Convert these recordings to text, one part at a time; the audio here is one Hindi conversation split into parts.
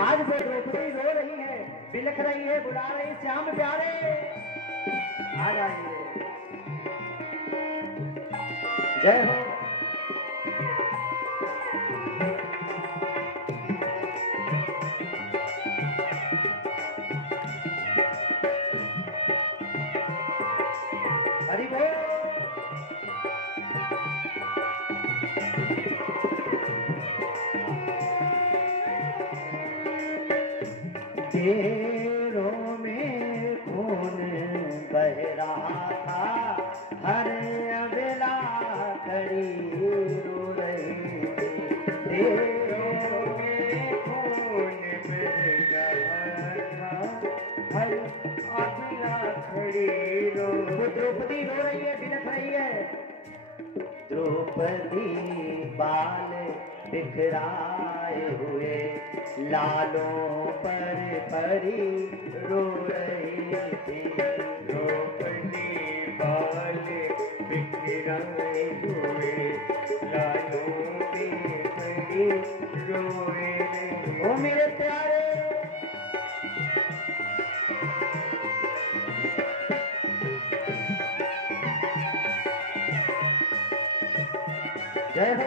आज वो द्रौपदी रो रही है, बिलख रही है, बुला रही श्याम प्यारे आ जाइए। जय हो। हरि बोल। तेरों में खून बह रहा था, हर अबला खड़ी रो रही थी। तेरों में खून बह रहा था, हर अबला खड़ी रो। वो द्रौपदी रो रही है, बिलख रही है। द्रौपदी बाल बिखराए हुए लालों पर पड़ी रो रही थी। द्रौपदी बाल बिखराए हुए लालों पे पड़ी रो रही। ओ मेरे प्यारे, जय हो।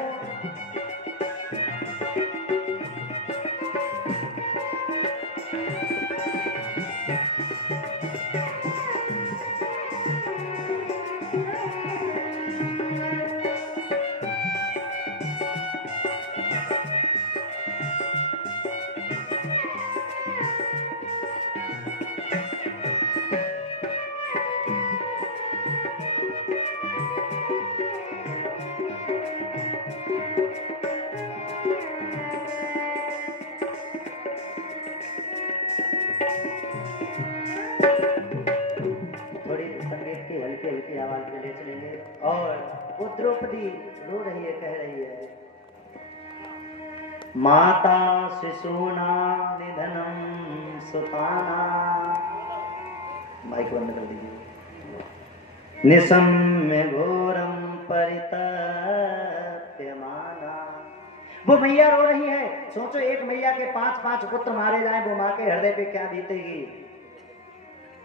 हल्की आवाज में ले चलेंगे। और वो द्रौपदी रो रही है, कह रही है, माता शिशूना निधनम सुताना। माइक बंद कर दीजिए। निसम्य घोरम परितप्यमाना। वो मैया रो रही है। सोचो, एक मैया के 5-5 पुत्र मारे जाए, वो माँ के हृदय पे क्या बीतेगी।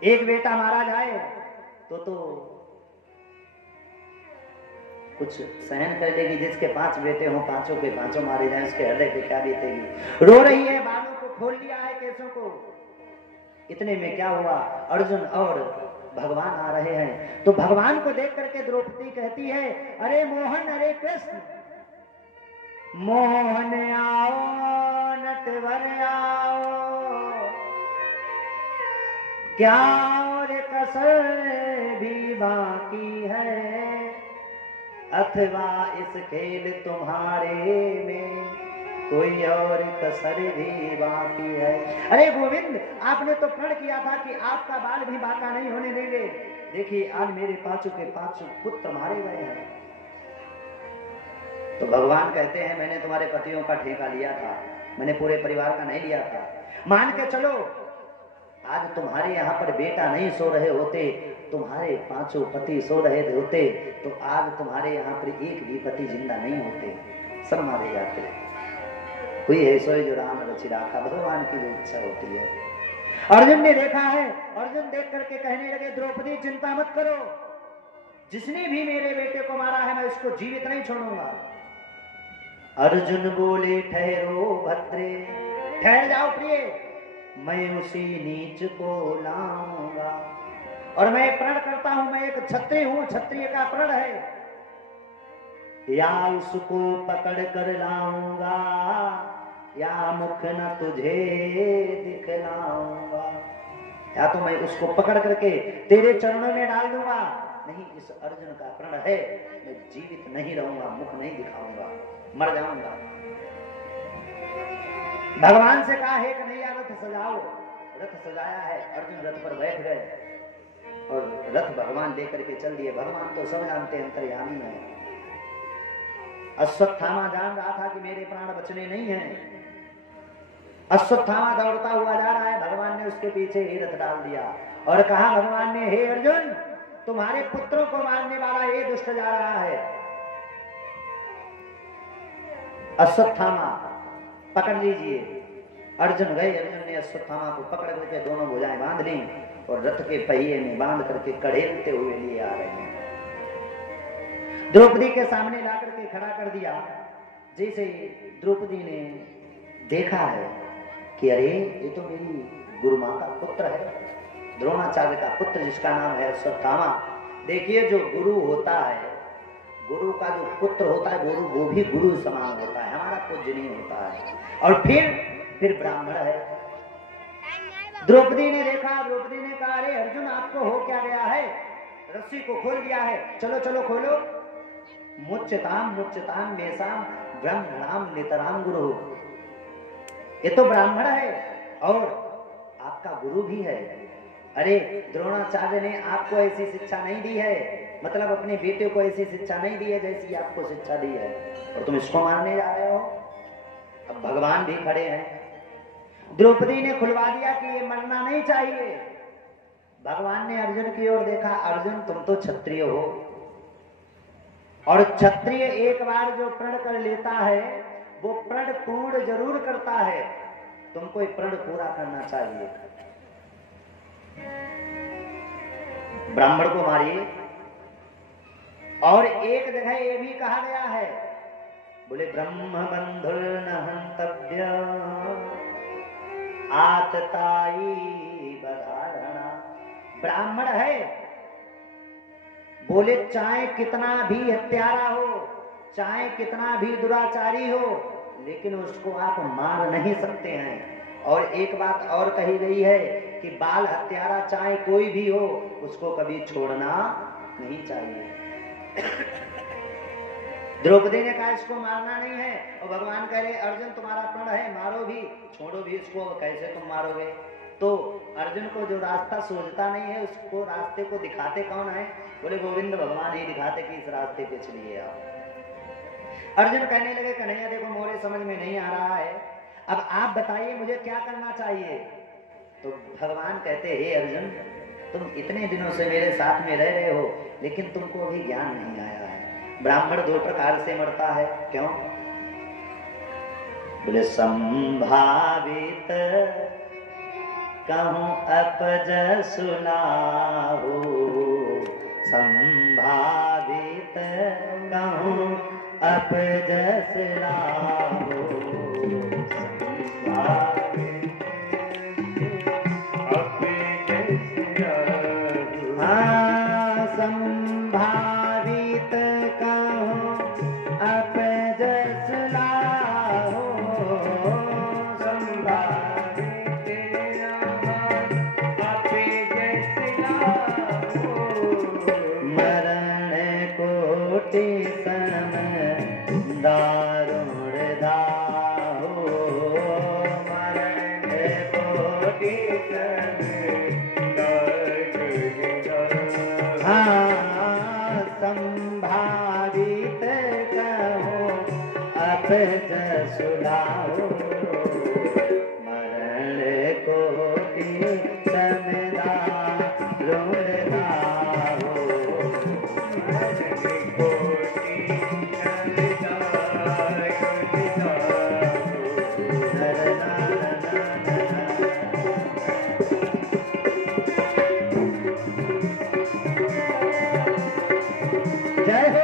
एक बेटा मारा जाए तो कुछ सहन कर लेगी। जिसके 5 बेटे हों, 5 के 5 मारे जाएं, उसके हृदय पे क्या बीतेगी। रो रही है, बालों को खोल लिया है, केसों को। इतने में क्या हुआ, अर्जुन और भगवान आ रहे हैं। तो भगवान को देख करके द्रौपदी कहती है, अरे मोहन, अरे कृष्ण, मोहन आओ, नटवर आओ, क्या और कसर भी बाकी है, अथवा इस खेल तुम्हारे में कोई और कसर भी बाकी है। अरे गोविंद, आपने तो प्रण किया था कि आपका बाल भी बाका नहीं होने देंगे। देखिए, आज मेरे 5 के 5 पुत्र मारे गए हैं। तो भगवान कहते हैं, मैंने तुम्हारे पतियों का ठेका लिया था, मैंने पूरे परिवार का नहीं लिया था। मान के चलो, आज तुम्हारे यहाँ पर बेटा नहीं सो रहे होते, तुम्हारे 5 पति सो रहे होते, तो आज तुम्हारे यहाँ पर एक भी पति जिंदा नहीं होते, सब मारे जाते। कोई है सोए जो राम रचि राखा, भगवान की जो इच्छा होती है। अर्जुन ने देखा है। अर्जुन देख करके कहने लगे, द्रौपदी चिंता मत करो, जिसने भी मेरे बेटे को मारा है, मैं उसको जीवित नहीं छोड़ूंगा। अर्जुन बोले, ठहरो भद्रे, ठहर जाओ प्रिय, मैं उसी नीच को लाऊंगा। और मैं प्रण करता हूं, मैं एक क्षत्रिय हूं, क्षत्रिय का प्रण है, या उसको पकड़ कर लाऊंगा, या मुख न तुझे दिखलाऊंगा। या तो मैं उसको पकड़ करके तेरे चरणों में डाल दूंगा, नहीं, इस अर्जुन का प्रण है, मैं जीवित नहीं रहूंगा, मुख नहीं दिखाऊंगा, मर जाऊंगा। भगवान से कहा है, कन्हैया रथ सजाओ। रथ सजाया है, अर्जुन रथ पर बैठ गए और रथ भगवान लेकर के चल दिए। भगवान तो सब जानते हैं, अंतर्यामी है। अश्वत्थामा जान रहा था कि मेरे प्राण बचने नहीं हैं। अश्वत्थामा दौड़ता हुआ जा रहा है, भगवान ने उसके पीछे ही रथ डाल दिया और कहा, भगवान ने, हे अर्जुन, तुम्हारे पुत्रों को मारने वाला ये दुष्ट जा रहा है, अश्वत्थामा पकड़ लीजिए। अर्जुन गए, अर्जुन ने अश्वत्थामा को पकड़ करके दोनों भुजाएं बांध ली और रथ के पहिए में बांध करके कड़ेलते हुए लिए आ रहे हैं। द्रौपदी के सामने ला करके खड़ा कर दिया। जैसे द्रौपदी ने देखा है कि अरे ये तो मेरी गुरु माँ का पुत्र है, द्रोणाचार्य का पुत्र जिसका नाम है अश्वत्थामा। देखिए जो गुरु होता है, गुरु का जो पुत्र होता है वो भी गुरु समान होता है, हमारा पूज्य नहीं होता है। और फिर ब्राह्मण है। द्रौपदी ने देखा, द्रौपदी ने कहा अरे अर्जुन आपको हो क्या गया है, रस्सी को खोल दिया है, चलो चलो खोलो। मुच्यताम मुच्यताम मेषाम ब्रह्मणाम नितराम गुरु, ये तो ब्राह्मण है और आपका गुरु भी है। अरे द्रोणाचार्य ने आपको ऐसी शिक्षा नहीं दी है, मतलब अपने बेटे को ऐसी शिक्षा नहीं दी है जैसी आपको शिक्षा दी है, और तुम इसको मारने जा रहे हो। अब भगवान भी खड़े हैं। द्रौपदी ने खुलवा दिया कि ये मरना नहीं चाहिए। भगवान ने अर्जुन की ओर देखा, अर्जुन तुम तो क्षत्रिय हो, और क्षत्रिय एक बार जो प्रण कर लेता है वो प्रण पूर्ण जरूर करता है, तुमको ये प्रण पूरा करना चाहिए। ब्राह्मण को मारिए। और एक जगह ये भी कहा गया है, बोले ब्रह्म बंधुर्न हंतव्य आतताई बधारणा। ब्राह्मण है, बोले चाहे कितना भी हत्यारा हो, चाहे कितना भी दुराचारी हो, लेकिन उसको आप मार नहीं सकते हैं। और एक बात और कही गई है कि बाल हत्यारा चाहे कोई भी हो, उसको कभी छोड़ना नहीं चाहिए। द्रौपदी ने कहा इसको मारना नहीं है, और भगवान कह रहे अर्जुन तुम्हारा प्रण है, मारो भी छोड़ो भी इसको, कैसे तुम मारोगे। तो अर्जुन को जो रास्ता सूझता नहीं है उसको रास्ते को दिखाते कौन है, बोले गोविंद भगवान ही दिखाते कि इस रास्ते पे चलिए आप। अर्जुन कहने लगे कन्हैया देखो मोरे समझ में नहीं आ रहा है, अब आप बताइए मुझे क्या करना चाहिए। तो भगवान कहते हे अर्जुन तुम इतने दिनों से मेरे साथ में रह रहे हो, लेकिन तुमको अभी ज्ञान नहीं आया है। ब्राह्मण दो प्रकार से मरता है, क्यों? बोले संभावित कहूं अपज सुनाहो, संभावित कहूं अपज सुनाहो, संभावित कहूं अपज सुनाहो, मरण कोटि सम दारुण दाहो, मरण कोटि सम संभावित कहो अपज सुनाहो, मरण कोटि सम दारुण दाहो, जय हो।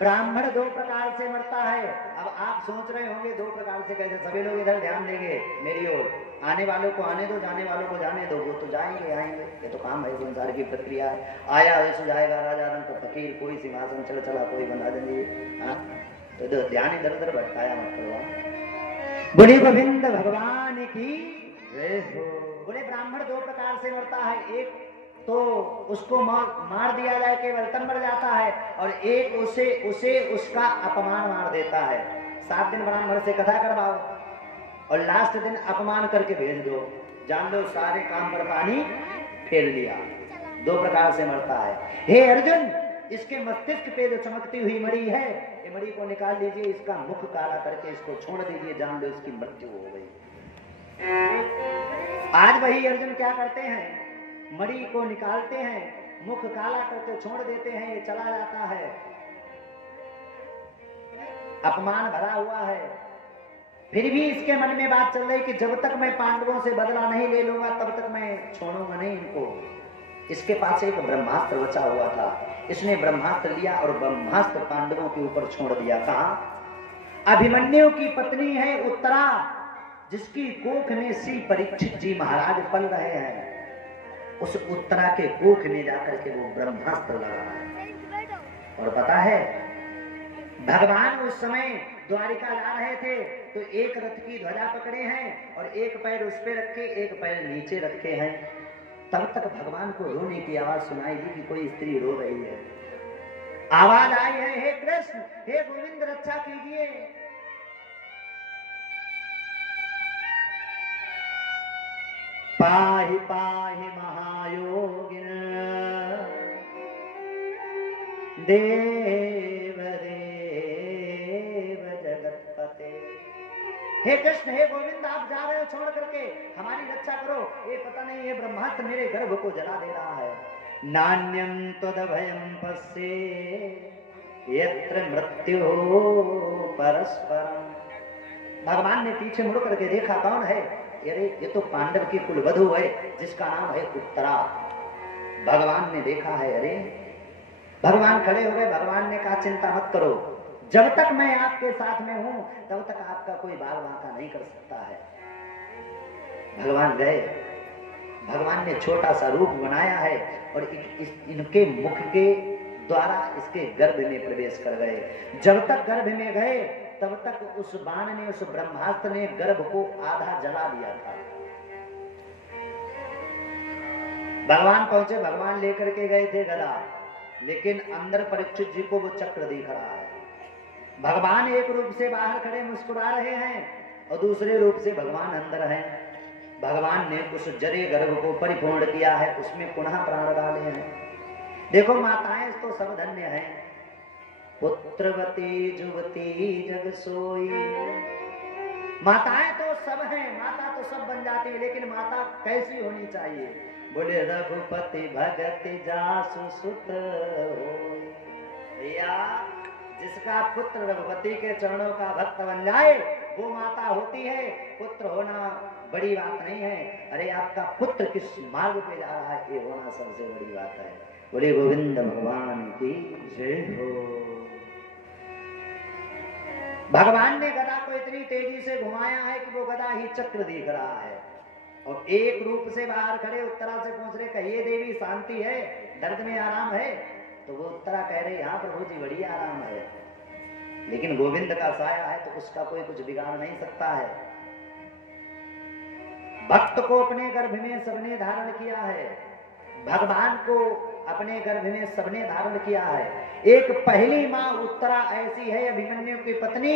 ब्राह्मण दो प्रकार से मरता है। अब आप सोच रहे होंगे दो प्रकार से कैसे, सभी लोग इधर ध्यान देंगे मेरी ओर। आने वालों को आने दो, जाने वालों को जाने दो, वो तो जाएंगे आएंगे, ये तो काम है, संसार की प्रक्रिया है। आया वैसे जाएगा, राजा रंग तो फकीर, कोई सिंहासन चल चला, कोई बना देंगे। हाँ तो इधर ध्यान इधर उधर भटकाया मत करवा। बोले गोविंद भगवान की जय हो। बोले ब्राह्मण दो प्रकार से मरता है, एक तो उसको मार दिया जाए केवल तब मर जाता है, और एक उसे उसका अपमान मार देता है। 7 दिन ब्राह्मण से कथा करवाओ और लास्ट दिन अपमान करके भेज दो, जान लो सारे काम पर पानी फेर लिया। दो प्रकार से मरता है। हे अर्जुन, इसके मस्तिष्क पे जो चमकती हुई मणि है, ये मणि को निकाल लीजिए, इसका मुख काला करके इसको छोड़ दीजिए, जान लो इसकी मृत्यु हो गई। आज वही अर्जुन क्या करते हैं, मणि को निकालते हैं, मुख काला करके छोड़ देते हैं, ये चला जाता है, अपमान भरा हुआ है। फिर भी इसके मन में बात चल रही कि जब तक मैं पांडवों से बदला नहीं ले लूंगा तब तक मैं छोड़ूंगा नहीं इनको। इसके पास एक ब्रह्मास्त्र बचा हुआ था, इसने ब्रह्मास्त्र लिया और ब्रह्मास्त्र पांडवों के ऊपर छोड़ दिया। कहा, अभिमन्यु की पत्नी है उत्तरा, जिसकी कोख में श्री परीक्षित जी महाराज पल रहे हैं, उस उत्तरा के कोख में जाकर के वो ब्रह्मास्त्र लगा है। और पता है, भगवान उस समय द्वारिका जा रहे थे तो एक रथ की ध्वजा पकड़े हैं और एक पैर उस पे रखे, एक पैर नीचे रखे हैं। तब तक भगवान को रोने की आवाज सुनाई दी कि कोई स्त्री रो रही है। आवाज आई है, हे कृष्ण, हे गोविंद, रक्षा कीजिए। पाहि पाहि महायोगिन देव देव जगतपते। हे कृष्ण, हे गोविंद, आप जा रहे हो छोड़ करके, हमारी रक्षा करो, ये पता नहीं ये ब्रह्मास्त्र मेरे गर्भ को जला दे रहा है। नान्यं त्वदभयं पश्ये यत्र मृत्यो परस्परम। भगवान ने पीछे मुड़ करके देखा, कौन है? अरे ये तो पांडव की कुलवधू है, जिसका नाम है उत्तरा। भगवान ने देखा है, अरे भगवान खड़े हो गए। भगवान ने कहा, चिंता मत करो, जब तक मैं आपके साथ में हूं तब तक आपका कोई बाल बांका नहीं कर सकता है। भगवान गए, भगवान ने छोटा सा रूप बनाया है और इनके मुख के द्वारा इसके गर्भ में प्रवेश कर गए। जब तक गर्भ में गए तब तक उस बाण ने, उस ब्रह्मास्त्र ने गर्भ को आधा जला दिया था। भगवान पहुंचे, भगवान लेकर के गए थे गदा, लेकिन अंदर परीक्षित जी को वो चक्र दिख रहा है। भगवान एक रूप से बाहर खड़े मुस्कुरा रहे हैं और दूसरे रूप से भगवान अंदर हैं। भगवान ने उस जरे गर्भ को परिपूर्ण किया है, उसमें पुनः प्राण डाले हैं। देखो माताएं तो सब धन्य हैं। पुत्रवती जुवती जग सोई। माताएं तो सब हैं, माता तो सब बन जाती है, लेकिन माता कैसी होनी चाहिए? बोले रघुपति भगत जासु सुत होय। भैया, जिसका पुत्र रघुपति के चरणों का भक्त बन जाए वो माता होती है। पुत्र होना बड़ी बात नहीं है। अरे आपका पुत्र किस मार्ग पे जा रहा है, ये होना सबसे बड़ी बात है। बोले गोविंद भगवान की जय हो। भगवान ने गदा को इतनी तेजी से घुमाया है कि वो गदा ही चक्र दिख रहा है। और एक रूप से बाहर खड़े उत्तरा से पूछ रहे, कहिए देवी शांति है, दर्द में आराम है? तो वो उत्तरा कह रही, हाँ प्रभु जी बड़ी आराम है, लेकिन गोविंद का साया है तो उसका कोई कुछ बिगाड़ नहीं सकता है। भक्त को अपने गर्भ में सबने धारण किया है, भगवान को अपने गर्भ में सबने धारण किया है। एक पहली माँ उत्तरा ऐसी है, अभिमन्यु की पत्नी,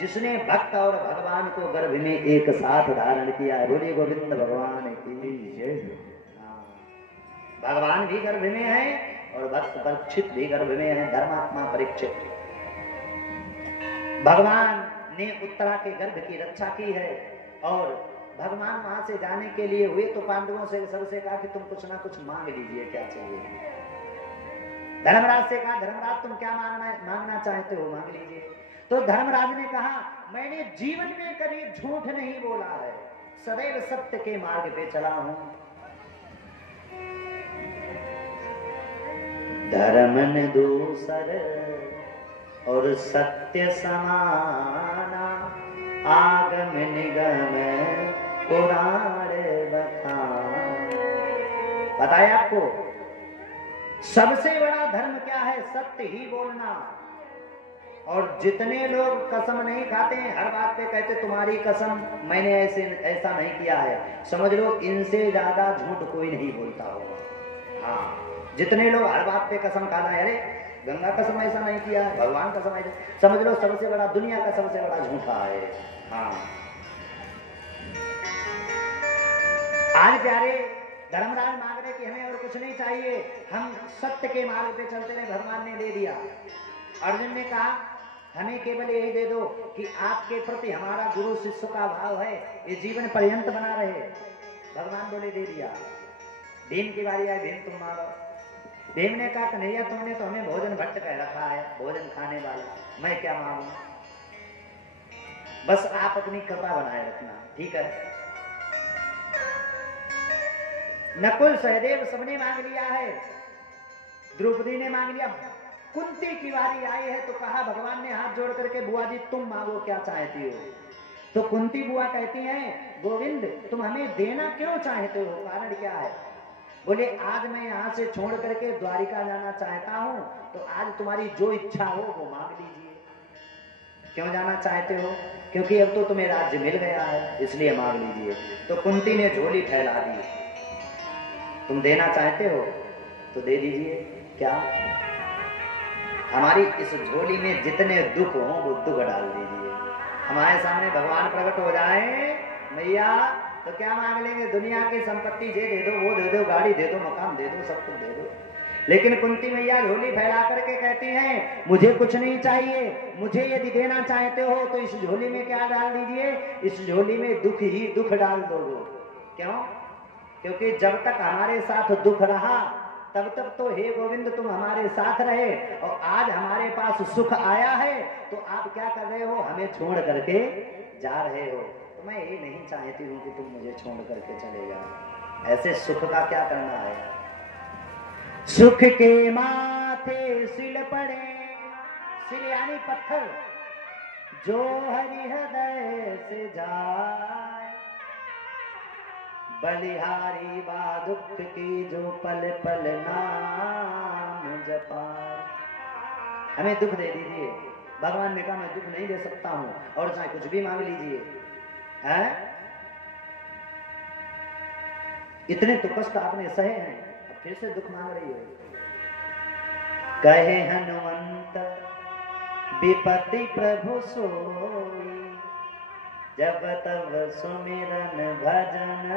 जिसने भक्त और भगवान को गर्भ में एक साथ धारण किया है। बोलिए गोविंद भगवान की जय। भगवान भी गर्भ में है और भक्त परीक्षित भी गर्भ में है, धर्मात्मा परीक्षित। भगवान ने उत्तरा के गर्भ की रक्षा की है और भगवान वहां से जाने के लिए हुए तो पांडवों से सबसे कहा कि तुम कुछ ना कुछ मांग लीजिए, क्या चाहिए? धर्मराज से कहा, धर्मराज तुम क्या मांगना चाहते हो, मांग लीजिए। तो धर्मराज ने कहा, मैंने जीवन में कभी झूठ नहीं बोला है, सदैव सत्य के मार्ग पे चला हूं। धर्म न दूसर और सत्य समाना, आगम निगम पुराण बखान। बताया आपको सबसे बड़ा धर्म क्या है? सत्य ही बोलना। और जितने लोग कसम नहीं खाते हैं, हर बात पे कहते तुम्हारी कसम, मैंने ऐसा नहीं किया है, समझ लो इनसे ज्यादा झूठ कोई नहीं बोलता होगा। हाँ, जितने लोग हर बात पे कसम खाना है, अरे गंगा कसम ऐसा नहीं किया है, भगवान कसम ऐसा, समझ लो सबसे बड़ा, दुनिया का सबसे बड़ा झूठा है। हाँ, आज प्यारे धर्मराज मांग रहे कि हमें और कुछ नहीं चाहिए, हम सत्य के मार्ग पे चलते रहे, भगवान ने दे दिया। अर्जुन ने कहा हमें केवल यही दे दो कि आपके प्रति हमारा गुरु शिष्य का भाव है, ये जीवन पर्यंत बना रहे। भगवान बोले दे दिया। भीम की बारी आई, भीम तुम मांगो। भीम ने कहा कन्हैया तुमने तो हमें भोजन भट्ट कह रखा है, भोजन खाने वाला, मैं क्या मांगू, बस आप अपनी कृपा बनाए रखना। ठीक है। नकुल सहदेव सबने मांग लिया है, द्रौपदी ने मांग लिया, कुंती की बारी आई है तो कहा, भगवान ने हाथ जोड़ करके बुआ जी तुम मांगो क्या चाहती हो। तो कुंती बुआ कहती हैं गोविंद तुम हमें देना क्यों चाहते हो, कारण क्या है। बोले आज मैं यहाँ से छोड़ करके द्वारिका जाना चाहता हूँ, तो आज तुम्हारी जो इच्छा हो वो मांग लीजिए। क्यों जाना चाहते हो, क्योंकि अब तो तुम्हें राज्य मिल गया है, इसलिए मांग लीजिए। तो कुंती ने झोली फैला दी, तुम देना चाहते हो तो दे दीजिए। क्या हमारी इस झोली में जितने दुख हो वो दुख डाल दीजिए। हमारे सामने भगवान प्रकट हो जाए मैया तो क्या मांग लेंगे, दुनिया की संपत्ति जे दे दो, वो दे दो, गाड़ी दे दो, मकान दे दो, सब कुछ दे दो। लेकिन कुंती मैया झोली फैला करके कहती हैं मुझे कुछ नहीं चाहिए, मुझे यदि देना चाहते हो तो इस झोली में क्या डाल दीजिए, इस झोली में दुख ही दुख डाल दो। क्यों, क्योंकि जब तक हमारे साथ दुख रहा तब तक तो हे गोविंद तुम हमारे साथ रहे, और आज हमारे पास सुख आया है तो आप क्या कर रहे हो, हमें छोड़ करके जा रहे हो। तो मैं ये नहीं चाहती हूँ कि तुम मुझे छोड़ करके चले जाओ। ऐसे सुख का क्या करना है। सुख के माथे सिल पड़े, सिल यानी पत्थर, जो हरि हृदय से जाए, बलिहारी बा दुख की जो पल पल नाम जपाए। हमें दुख दे दीजिए। भगवान ने कहा मैं दुख नहीं दे सकता हूं, और चाहे कुछ भी मांग लीजिए। हैं? इतने तो कष्ट आपने सहे हैं, अब फिर से दुख मांग रही हो। कहे हनुमंत विपत्ति प्रभु सोई, जब तब सुमिरन भजन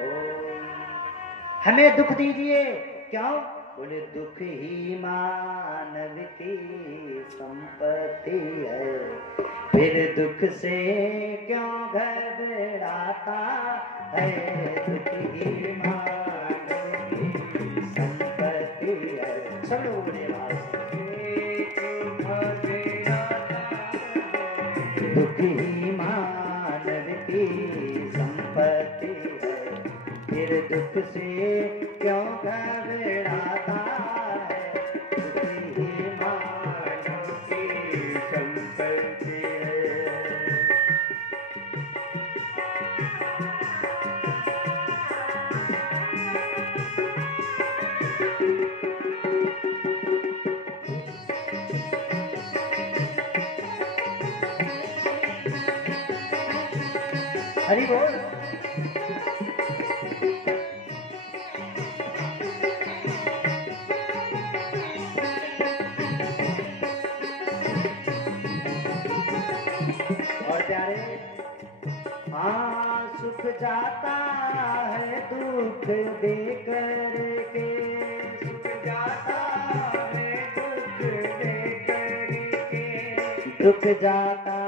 होई। हमें दुख दीजिए। क्यों, बोले दुख ही मानव की संपत्ति है, फिर दुख से क्यों घबराता है, दुख ही मानव की संपत्ति है। सब लोग बोले दुख ही मानव की संपत्ति है, फिर दुख से क्यों घबराता है, दुख ही मानव की संपत्ति है। हरि बोल। और प्यारे, हाँ सुख जाता है दुख दे करके, सुख जाता है दुख दे करके, दुख जाता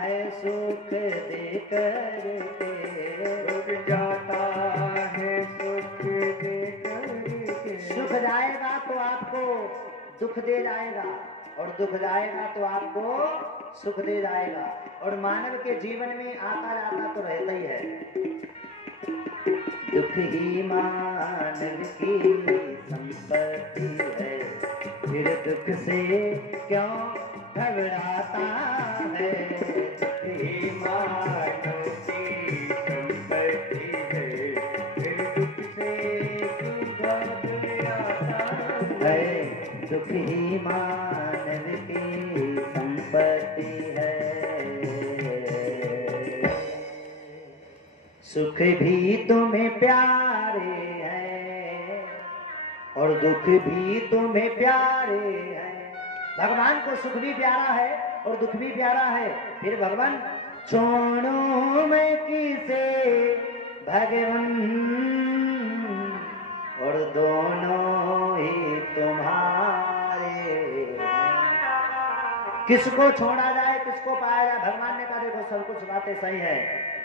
है सुख दे करके, रुक जाता है सुख दे करके। सुख जाएगा तो आपको दुख दे जाएगा, और दुख जाएगा तो आपको सुख दे जाएगा। और मानव के जीवन में आता जाता तो रहता ही है। दुख ही मानव की संपत्ति है, फिर दुख से क्यों घबराता है, दुख ही मानव की संपत्ति है, फिर दुख से क्यों घबराता है, दुख ही मानव की संपत्ति है। सुख भी तुम्हें प्यारे हैं और दुख भी तुम्हें प्यारे हैं। भगवान को सुख भी प्यारा है और दुख भी प्यारा है। फिर भगवान छोड़ो मैं किसे भगवान किसको छोड़ा जाए, किसको पाया जाए। भगवान ने कहा देखो सब कुछ बातें सही है,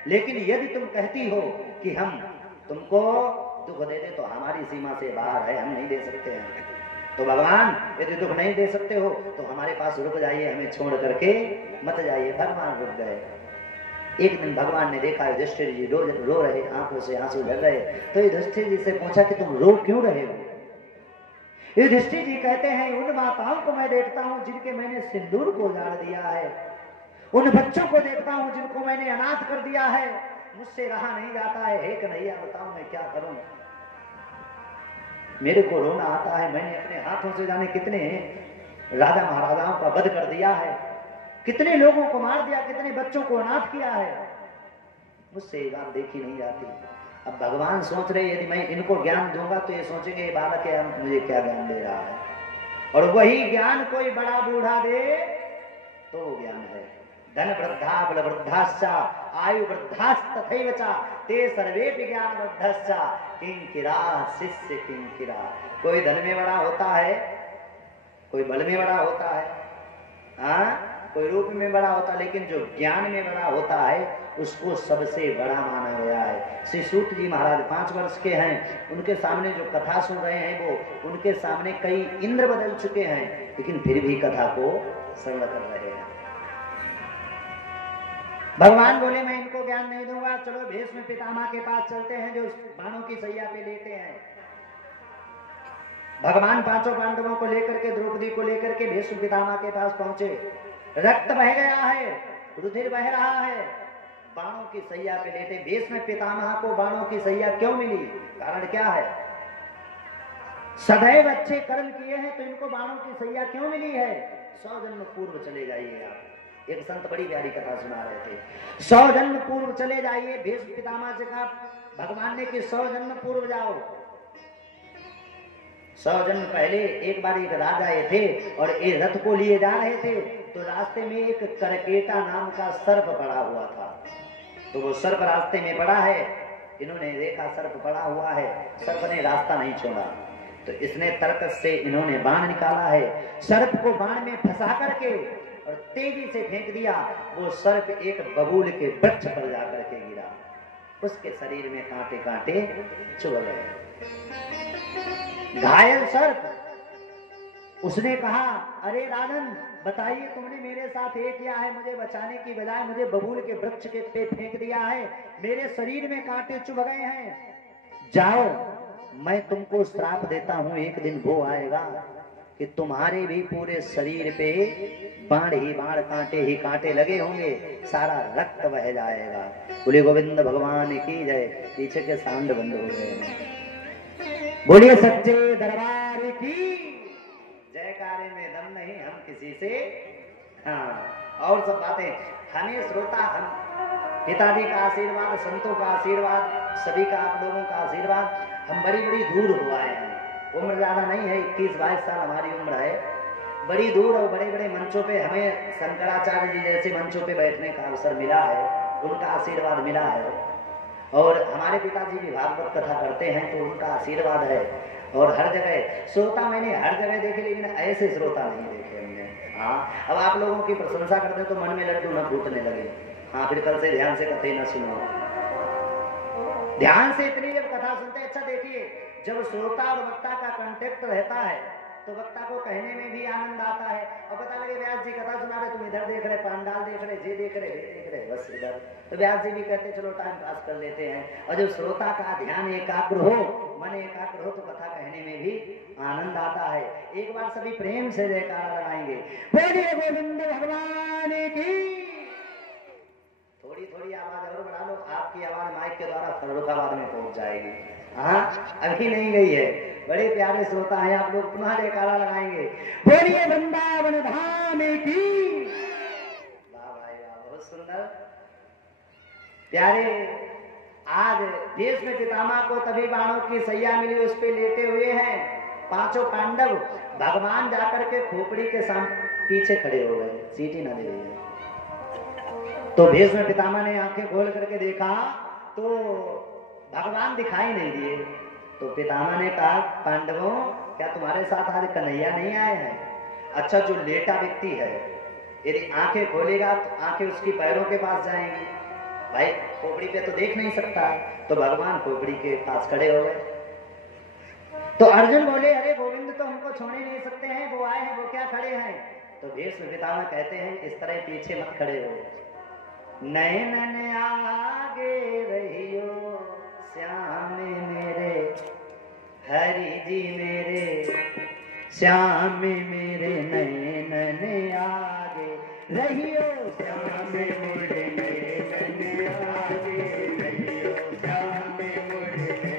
लेकिन यदि तुम कहती हो कि हम तुमको दुख दे दे तो हमारी सीमा से बाहर है, हम नहीं दे सकते हैं। तो भगवान यदि दुख नहीं दे सकते हो तो हमारे पास रुक जाइए, हमें छोड़ करके मत जाइए। भगवान रुक गए। एक दिन भगवान ने देखा युधिष्ठिर जी रो रहे, आंखों से आंसू झड़ रहे, तो युधिष्ठिर जी से पूछा कि तुम रो क्यों रहे हो। युधिष्ठिर जी कहते हैं उन माताओं को मैं देखता हूं जिनके मैंने सिंदूर को उजाड़ दिया है, उन बच्चों को देखता हूं जिनको मैंने अनाथ कर दिया है, मुझसे रहा नहीं जाता है। हे कन्हैया बताओ मैं क्या करूं, मेरे को रोना आता है। मैंने अपने हाथों से जाने कितने राजा महाराजाओं का वध कर दिया है, कितने लोगों को मार दिया, कितने बच्चों को अनाथ किया है, मुझसे ये बात देखी नहीं जाती। अब भगवान सोच रहे यदि मैं इनको ज्ञान दूंगा तो ये सोचेंगे ये बालक है, मुझे क्या ज्ञान दे रहा है। और वही ज्ञान कोई बड़ा बूढ़ा दे तो वो ज्ञान है। धन वृद्धा बल वृद्धाश्चा आयु वृद्धास्तथैव च ते सर्वेपि ज्ञान वृद्धश्च किंकिरा शिष्य किंकिरा। कोई धन में बड़ा होता है, कोई बल में बड़ा होता है, हाँ कोई रूप में बड़ा होता है, लेकिन जो ज्ञान में बड़ा होता है उसको सबसे बड़ा माना गया है। श्री सूत जी महाराज 5 वर्ष के हैं, उनके सामने जो कथा सुन रहे हैं वो उनके सामने कई इंद्र बदल चुके हैं, लेकिन फिर भी कथा को श्रवण कर रहे हैं। भगवान बोले मैं इनको ज्ञान नहीं दूंगा, चलो भीष्म पितामह के पास चलते हैं जो बाणों की सैया पे लेटे हैं। भगवान 5 पांडवों को लेकर के, द्रौपदी को लेकर के भीष्म पितामह के पास पहुंचे। रक्त बह गया है, रुधिर बह रहा है, बाणों की सैया पे लेटे। भीष्म पितामह को बाणों की सैया क्यों मिली, कारण क्या है। सदैव अच्छे कर्म किए हैं तो इनको बाणों की सैया क्यों मिली है। 100 जन्म पूर्व चले जाइए आप। एक संत बड़ी प्यारी कथा सुना रहे थे, 100 जन्म पूर्व चले जाइए। भीष्म पितामह से कहा भगवान ने कि 100 जन्म पूर्व जाओ। 100 जन्म पहले एक बार एक राजा ये थे और ये रथ को लिए जा रहे थे, तो रास्ते में एक करकेटा नाम का सर्प पड़ा हुआ था। तो वो सर्प रास्ते में पड़ा है, इन्होंने देखा सर्प पड़ा हुआ है, सर्प ने रास्ता नहीं छोड़ा, तो इसने तर्कस से इन्होंने बाण निकाला है, सर्प को बाण में फंसा करके और तेजी से फेंक दिया। वो सर्प एक बबूल के वृक्ष पर जाकर के गिरा, उसके शरीर में कांटे कांटे चुभ गए। घायल सर्प, उसने कहा अरे राजन बताइए तुमने मेरे साथ ये किया है, मुझे बचाने की बजाय मुझे बबूल के वृक्ष के पे फेंक दिया है, मेरे शरीर में कांटे चुभ गए हैं, जाओ मैं तुमको श्राप देता हूं, एक दिन वो आएगा कि तुम्हारे भी पूरे शरीर पे बाण ही बाण, कांटे ही कांटे लगे होंगे, सारा रक्त बह जाएगा। बोले गोविंद भगवान की जय। पीछे के साउंड बंद हो गए। बोलिए सच्चे दरबार की जयकारे में दम नहीं हम किसी से। हाँ और सब बातें हमें श्रोता, हम पिताजी का आशीर्वाद, संतों का आशीर्वाद, सभी का आप लोगों का आशीर्वाद, हम बड़ी बड़ी दूर हो आए हैं। उम्र ज्यादा नहीं है, 21-22 साल हमारी उम्र है। बड़ी दूर और बड़े बड़े मंचों पे हमें शंकराचार्य जी जैसे मंचों पे बैठने का अवसर मिला है, उनका आशीर्वाद मिला है। और हमारे पिताजी भी भागवत कथा करते हैं तो उनका आशीर्वाद है। और हर जगह श्रोता मैंने हर जगह देखे, लेकिन ऐसे श्रोता नहीं देखे हमने। हाँ अब आप लोगों की प्रशंसा करते तो मन में लड्डू न फूटने लगे। हाँ फिर कल से ध्यान से कथे न सुनो, ध्यान से इतनी जब कथा सुनते। अच्छा देखिए जब श्रोता और वक्ता का कांटेक्ट रहता है तो वक्ता को कहने में भी आनंद आता है। और पता लगे व्यास जी कथा सुना रहे, तुम इधर देख रहे, पांडाल देख रहे, जे देख रहे, वे देख रहे, बस इधर, तो व्यास जी भी कहते चलो टाइम पास कर लेते हैं। और जब श्रोता का ध्यान एकाग्र हो, मन एकाग्र हो, तो कथा कहने में भी आनंद आता है। एक बार सभी प्रेम से जयकारा लगाएंगे, बोलिए गोविंद भगवान की। थोड़ी थोड़ी आवाज और बढ़ा लो, आपकी आवाज माइक के द्वारा फर्रुखाबाद में पहुंच जाएगी। हाँ अभी नहीं गई है, बड़े प्यारे श्रोता हैं आप लोग, पुनः जयकारा लगाएंगे, बोलिए वृंदावन धाम की। वाह भाई वाह, बहुत सुंदर प्यारे। आज देश में पितामह को तभी बाणों की सैया मिली, उस पे लेटे हुए हैं 5 पांडव। भगवान जाकर के खोपड़ी के सामने पीछे खड़े हो गए, सीटी न दे रही। तो भीष्म पितामह ने आंखें खोल करके देखा तो भगवान दिखाई नहीं दिए। तो पितामह ने कहा पांडवों क्या तुम्हारे साथ आज कन्हैया नहीं आए हैं। अच्छा जो लेटा व्यक्ति है यदि आंखें खोलेगा तो आंखें उसकी पैरों के पास जाएंगी। भाई खोपड़ी पे तो देख नहीं सकता, तो भगवान खोपड़ी के पास खड़े हो गए। तो अर्जुन बोले, अरे गोविंद तो हमको छोड़ ही नहीं सकते हैं, वो आए हैं, वो क्या खड़े हैं? तो भीष्म पितामह कहते हैं, इस तरह पीछे मत खड़े हो, नयन आगे रहियो श्याम मेरे, हरि जी मेरे, श्याम मेरे, नयन आगे रहियो श्याम मेरे, नयन आगे रहियो श्याम मेरे,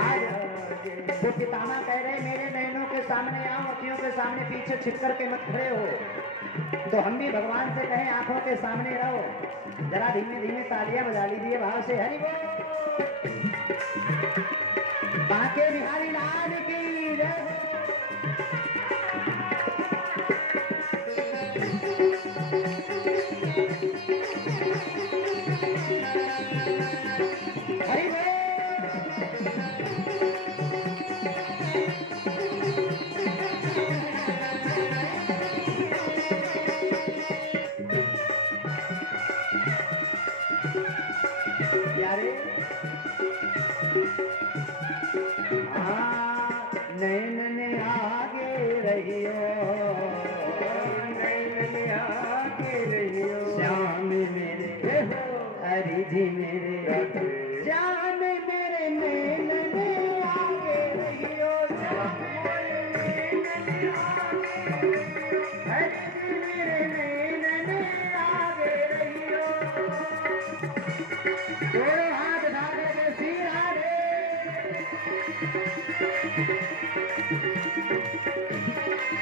आगे। वो पितामह कह रहे, मेरे नयनों के सामने आओ, अखियों के सामने पीछे छिप करके मत खड़े हो। तो हम भी भगवान से कहें, आंखों के सामने रहो। जरा धीमे धीमे तालियां बजा लीजिए भाव से, हरि बोल। बांके बिहारी लाल की जय। हरि बोल। नैन आगे रहियो, नैन आगे रहियो श्याम मेरे, हरि जी मेरे, श्याम मेरे, नैन आगे रहियो श्याम मेरे, हरि जी मेरे, नैन आगे रहियो। दोनों हाथ ढाले के सिरा रे।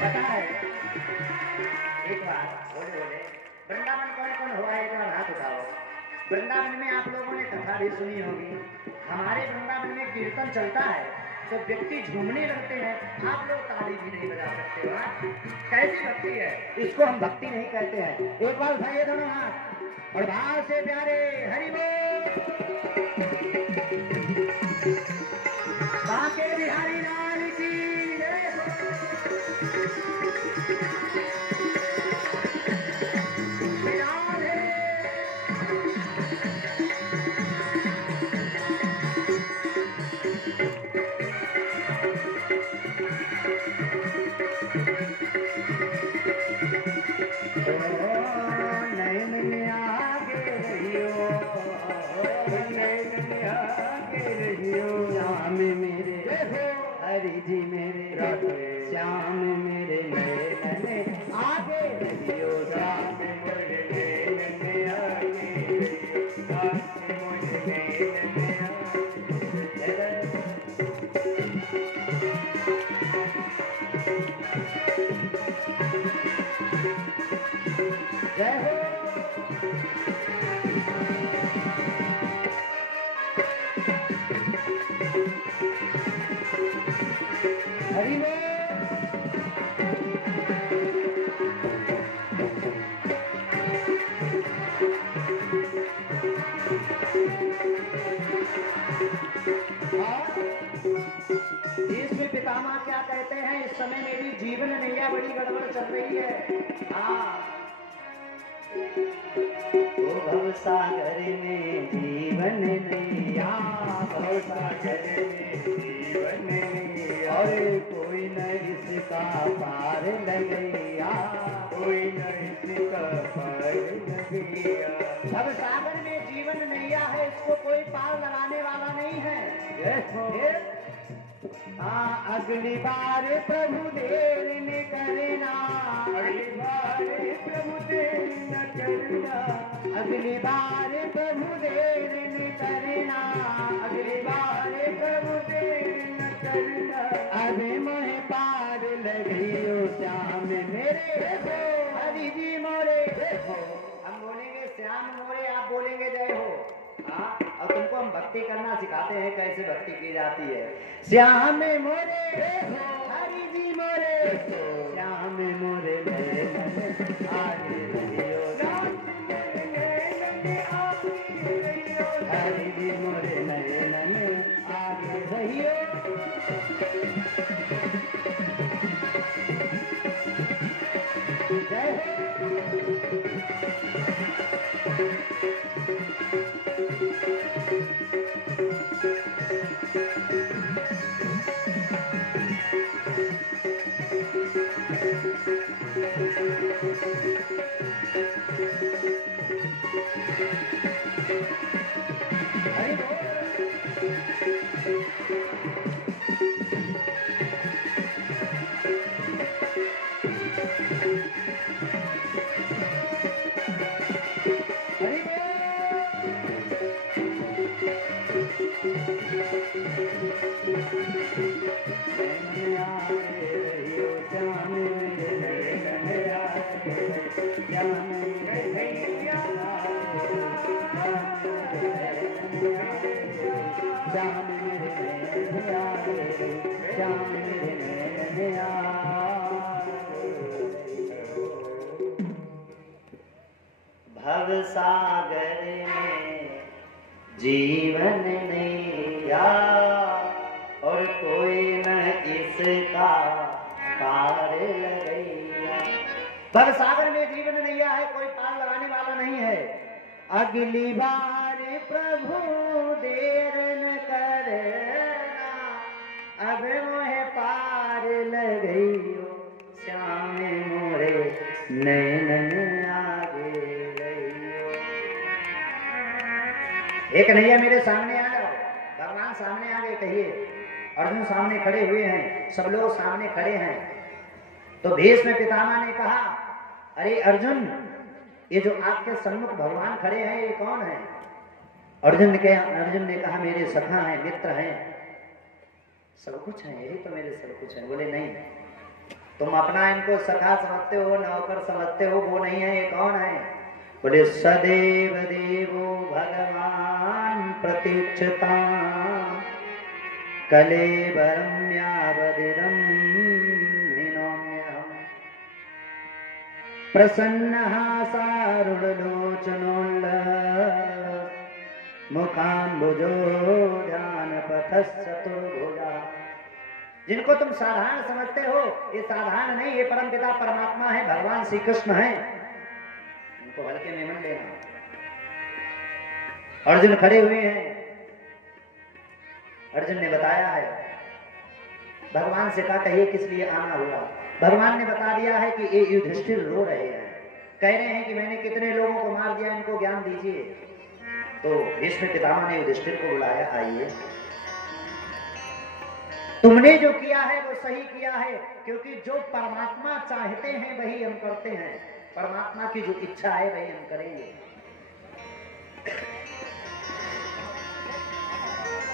पता है एक बार बोले वृंदावन कौन कौन हुआ है, एक बार हाथ उठाओ। वृंदावन में आप लोगों ने कथा भी सुनी होगी। हमारे वृंदावन में कीर्तन चलता है तो व्यक्ति झूमने लगते हैं, आप लोग ताली भी नहीं बजा सकते हो। कैसी भक्ति है, इसको हम भक्ति नहीं कहते हैं। एक बार उठाइए दोनों हाथ और भाव से प्यारे हरि बोल। बांके बिहारी लाल की जय। नयन आगे रहियो, नयन आगे रहियो श्याम मेरे, हरि जी मेरे, श्याम मेरे, नयन आगे रहियो श्याम मेरे, नयन आगे रहियो श्याम मेरे, नयन जय हो। हरि बोल। इसमें पितामह क्या कहते हैं, इस समय मेरी जीवन नैया बड़ी गड़बड़ चल रही है। हाँ, ओ भवसागर में जीवन नैया, भवसागर में जीवन नैया, और कोई न इसका पार लगैया, कोई न इसका पार लगैया। भवसागर में जीवन नैया है, इसको कोई पार लगाने वाला नहीं है। अगली बार प्रभु देर न करना, अगली बार प्रभु देर न करना, अगली बार प्रभु देर न करना, अगली बार प्रभु देर न करना। अबे मोहे पार लगियो श्याम मेरे, हरि जी मोरे। हम बोलेंगे श्याम मोरे, आप बोलेंगे जय हो। हाँ, और तुमको हम भक्ति करना सिखाते हैं, कैसे भक्ति की जाती है। श्याम मोरे, हरि जी मोरे, श्याम मोरे, आगे रहियो, हरि जी मोरे, नयन आगे रहियो। जय हो। श्याम मेरे नैन आगे। भव सागर में जीवन नैया और कोई न इसका पार लगैया। भव सागर में जीवन नैया है, कोई पार लगाने वाला नहीं है। अगली बार प्रभु देर न करना, अब मोहे पार लगैयो श्याम मोरे नैन आगे गइयो। एक कन्हैया मेरे सामने आ जाओ। भगवान सामने आ गए, कहिए। अर्जुन सामने खड़े हुए हैं, सब लोग सामने खड़े हैं। तो भीष्म पितामह ने कहा, अरे अर्जुन, ये जो आपके सन्मुख भगवान खड़े हैं ये कौन है? अर्जुन ने कहा मेरे सखा हैं, मित्र हैं, सब कुछ है, यही तो मेरे सब कुछ है। बोले नहीं, तुम अपना इनको सखा समझते हो, नौकर समझते हो, वो नहीं है। ये कौन है? बोले सदैव देवो भगवान प्रतीक्षता कलेवरम यावदिदं हिनोम्यहम् प्रसन्नः सारुणलोचनोल्ल मुखाम्बुजो ध्यानपथश्चतुर्भुजा। जिनको तुम साधारण समझते हो, ये साधारण नहीं, ये परमपिता परमात्मा है, भगवान श्री कृष्ण है। इनको हल्के में मत लेना। अर्जुन खड़े हुए हैं। अर्जुन ने बताया है, भगवान से कहा कहिए किस लिए आना हुआ। भगवान ने बता दिया है कि ये युधिष्ठिर रो रहे हैं, कह रहे हैं कि मैंने कितने लोगों को मार दिया, इनको ज्ञान दीजिए। तो भीष्म पितामह ने युधिष्ठिर को बुलाया, आइए, तुमने जो किया है वो सही किया है, क्योंकि जो परमात्मा चाहते हैं वही हम करते हैं। परमात्मा की जो इच्छा है वही हम करेंगे।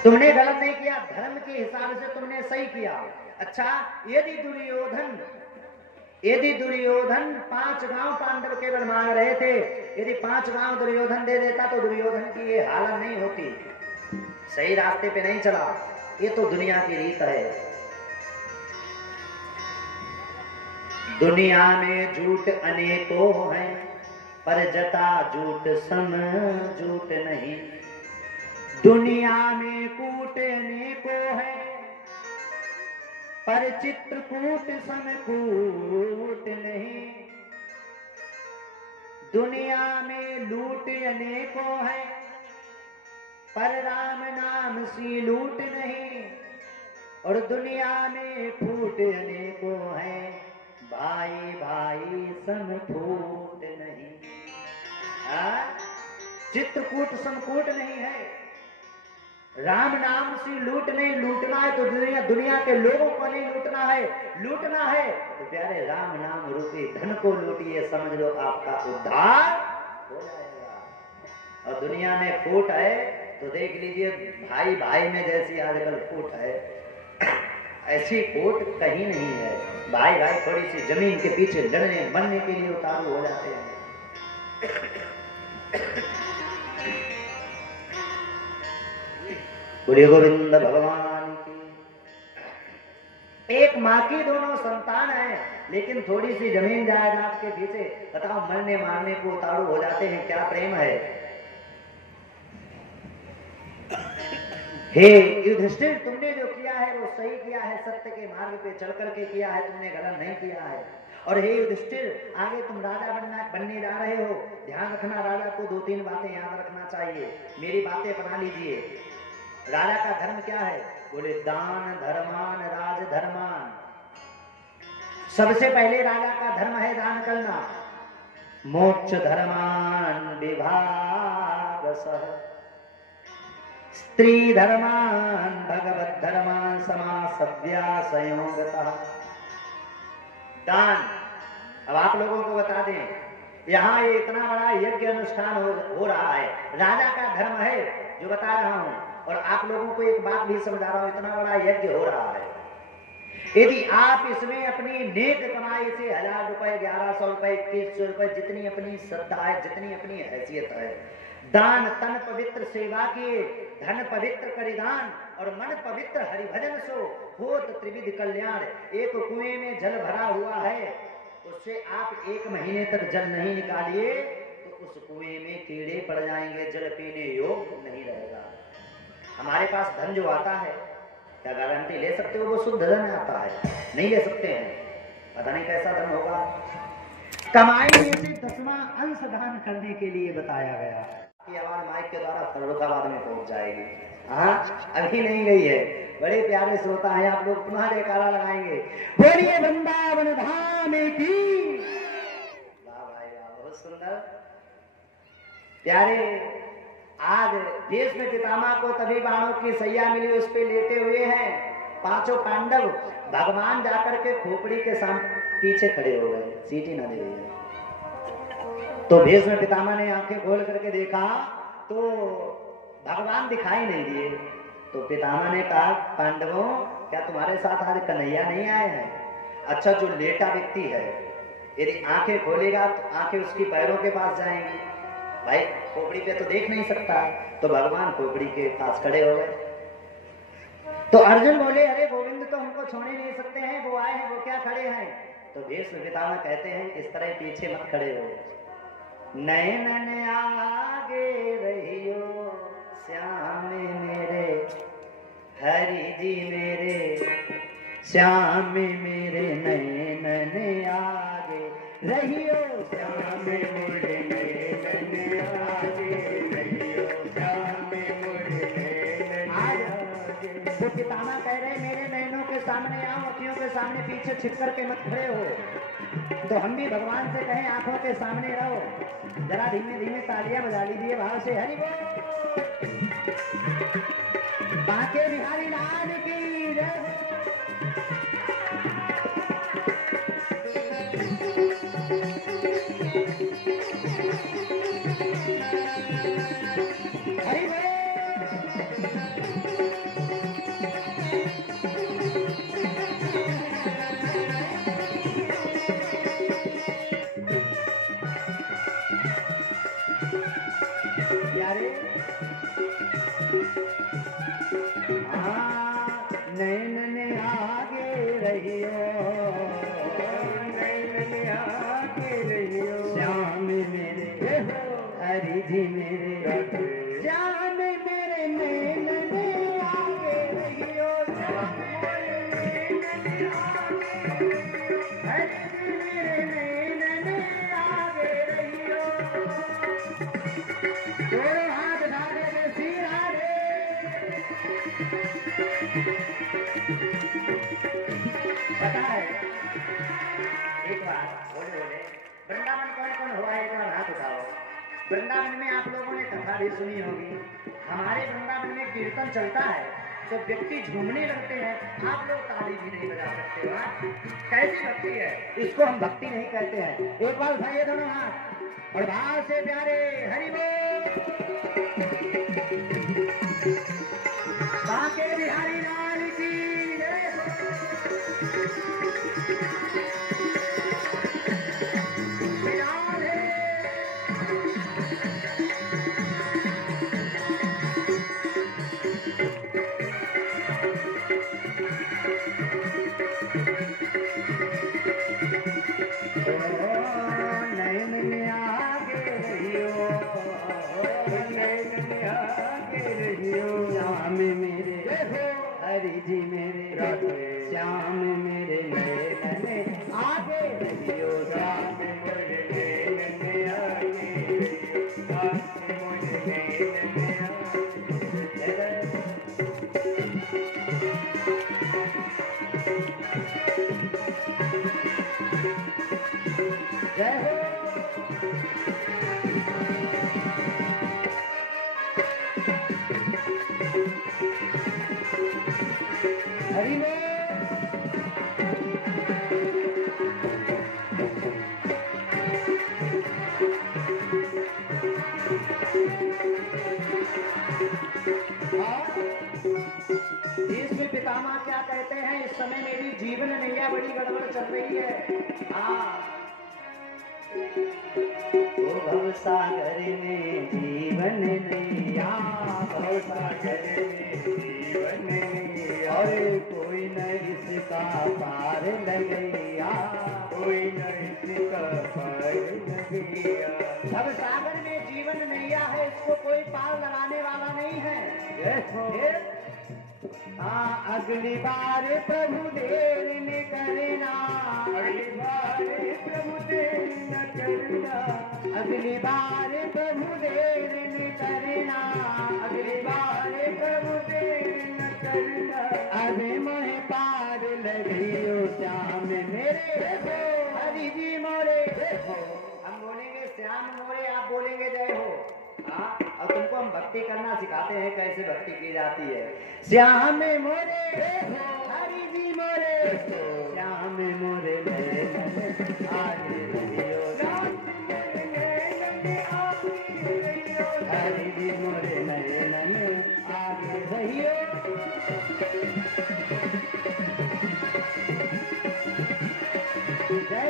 तुमने गलत नहीं किया, धर्म के हिसाब से तुमने सही किया। अच्छा, यदि दुर्योधन 5 गांव पांडव केवल मांग रहे थे, यदि 5 गांव दुर्योधन दे देता तो दुर्योधन की ये हालत नहीं होती। सही रास्ते पे नहीं चला, ये तो दुनिया की रीत है। दुनिया में झूठ अनेकों हैं, पर जता झूठ सम झूठ नहीं। दुनिया में कूट अनेकों है, पर चित्रकूट सम कूट नहीं। दुनिया में लूट अनेकों है, पर राम नाम सी लूट नहीं। और दुनिया में फूट अनेकों है, भाई भाई सम फूट नहीं। चित्रकूट समकूट नहीं है, राम नाम से लूट नहीं। लूटना है तो दुनिया के लोगों को नहीं लूटना है। लूटना है तो प्यारे राम नाम रूपी धन को लूटिए, समझ लो आपका उद्धार हो जाएगा। और दुनिया में फूट है तो देख लीजिए, भाई भाई में जैसी आजकल फूट है, ऐसी फूट कहीं नहीं है। भाई भाई थोड़ी सी जमीन के पीछे लड़ने बनने के लिए उतारू हो जाते हैं। बोलिए गोविंद भगवान की। एक माँ की दोनों संतान है, लेकिन थोड़ी सी जमीन जायदाद के पीछे बताओ मरने मारने को उतारू हो जाते हैं। क्या प्रेम है। हे युधिष्ठिर, तुमने जो किया है वो सही किया है, सत्य के मार्ग पे चल करके किया है, तुमने गलत नहीं किया है। और हे युधिष्ठिर, आगे तुम राजा बनने जा रहे हो, ध्यान रखना, राजा को 2-3 बातें याद रखना चाहिए। मेरी बातें अपना लीजिए। राजा का धर्म क्या है? बोले दान धर्मान राज धर्मान। सबसे पहले राजा का धर्म है दान करना। मोक्ष धर्मान विभाग सह, स्त्री धर्मान भगवत धर्मान समासव्या संयोगतः। दान। अब आप लोगों को बता दें, यहाँ ये इतना बड़ा यज्ञ अनुष्ठान हो रहा है, राजा का धर्म है जो बता रहा हूं। और आप लोगों को एक बात भी समझा रहा हूं, इतना बड़ा यज्ञ हो रहा है, यदि आप इसमें अपनी नेक कमाई से 1000 रुपए, 1100 रुपए, 2100 रुपए, जितनी अपनी श्रद्धा है, जितनी अपनी हैसियत है, दान तन पवित्र सेवा किए, धन पवित्र करिदान, और मन पवित्र हरिभजन सो होत त्रिविध कल्याण। एक कुएं में जल भरा हुआ है, उससे आप 1 महीने तक जल नहीं निकालिए तो उस कुएं में कीड़े पड़ जाएंगे, जल पीने योग्य नहीं रहेगा। हमारे पास धन जो आता है, क्या गारंटी ले सकते हो वो शुद्ध धन आता है? नहीं ले सकते हैं, पता नहीं कैसा धन होगा। कमाई में से 10वां अंश दान करने के लिए बताया गया। की आवाज माइक के द्वारा फर्रुखाबाद में पहुंच जाएगी। हाँ, अभी नहीं गई है। बड़े प्यारे श्रोता हैं आप लोग, पुनः जयकारा लगाएंगे, बोलिए वृंदावन धाम की। वाह भाई वाह, बहुत सुंदर प्यारे। आज देश में पितामह को तभी बाणों की सैया मिली, उस पे लेटे हुए हैं 5 पांडव। भगवान जाकर के खोपड़ी के सामने पीछे खड़े हो गए, सीटी न दे रही। तो भीष्म पितामह ने आंखें खोल करके देखा तो भगवान दिखाई नहीं दिए। तो पितामह ने कहा, पांडवों क्या तुम्हारे साथ आज कन्हैया नहीं आए हैं? अच्छा, जो लेटा व्यक्ति है यदि आंखें खोलेगा तो आंखें उसकी पैरों के पास जाएंगी। भाई खोपड़ी पे तो देख नहीं सकता, तो भगवान खोपड़ी के पास खड़े हो गए। तो अर्जुन बोले, अरे गोविंद तो हमको छोड़े नहीं सकते हैं, वो आए हैं, वो क्या खड़े हैं? तो भीष्म पितामह कहते हैं, इस तरह पीछे मत खड़े हो, नयन आगे रहियो श्याम मेरे, हरि जी मेरे श्याम मेरे, नयन आगे रहियो श्याम मेरे, नयन आगे रहियो श्याम मेरे। आज वो पितामह कह रहे, मेरे नयनों के सामने आओ, अखियों के सामने पीछे छिप करके मत खड़े हो। तो हम भी भगवान से कहें, आंखों के सामने रहो। जरा धीमे धीमे तालियां बजा लीजिए भाव से, हरि बोल। बांके बिहारी लाल की जय। हरि बोल। नयन आगे रहियो, नयन आगे रहियो श्याम मेरे, हरि जी मेरे, श्याम मेरे, नयन आगे रहियो श्याम मेरे, हरि जी मेरे, नयन आगे रहियो। दोनों हाथ ढाले के सिर आड़े। पता है एक बार बोले वृंदावन कौन कौन हुआ है, एक बार हाथ उठाओ। वृंदावन में आप लोगों ने कथा भी सुनी होगी। हमारे वृंदावन में कीर्तन चलता है तो व्यक्ति झूमने लगते हैं, आप लोग ताली भी नहीं बजा सकते हो। कैसी भक्ति है, इसको हम भक्ति नहीं कहते हैं। एक बार उठाइए दोनों हाथ और भाव से प्यारे हरि बोल। बांके बिहारी लाल की जय। हरि जी मेरे, श्याम मेरे, नयन आगे रहियो श्याम मेरे, नयन आगे रहियो श्याम मेरे। जय हो। हरि बोल। भीष्म पितामह क्या कहते हैं, इस समय मेरी जीवन नैया बड़ी गड़बड़ चल रही है। हाँ, तो भव सागर में जीवन नैया, भव सागर में जीवन नैया, और कोई न इसका पार लगैया, कोई न इसका पार लगैया। अब सागर में जीवन नैया है, इसको कोई पार लगाने वाला नहीं है। हाँ, अगली बार प्रभु देर न करना, अगली बार प्रभु देर न करना, अगली बार प्रभु देर न करना, अगली बार प्रभु देर न करना। अबे मोहे पार लगियो श्याम मेरे हो, हरि जी मोरे। हम बोलेंगे श्याम मोरे, आप बोलेंगे जय हो। हाँ, और तुमको हम भक्ति करना सिखाते हैं, कैसे भक्ति की जाती है। श्याम मोरे हरि जी मोरे, श्याम मोरे आगे रहियो, हरि जी मोरे नयन आगे रहियो। जय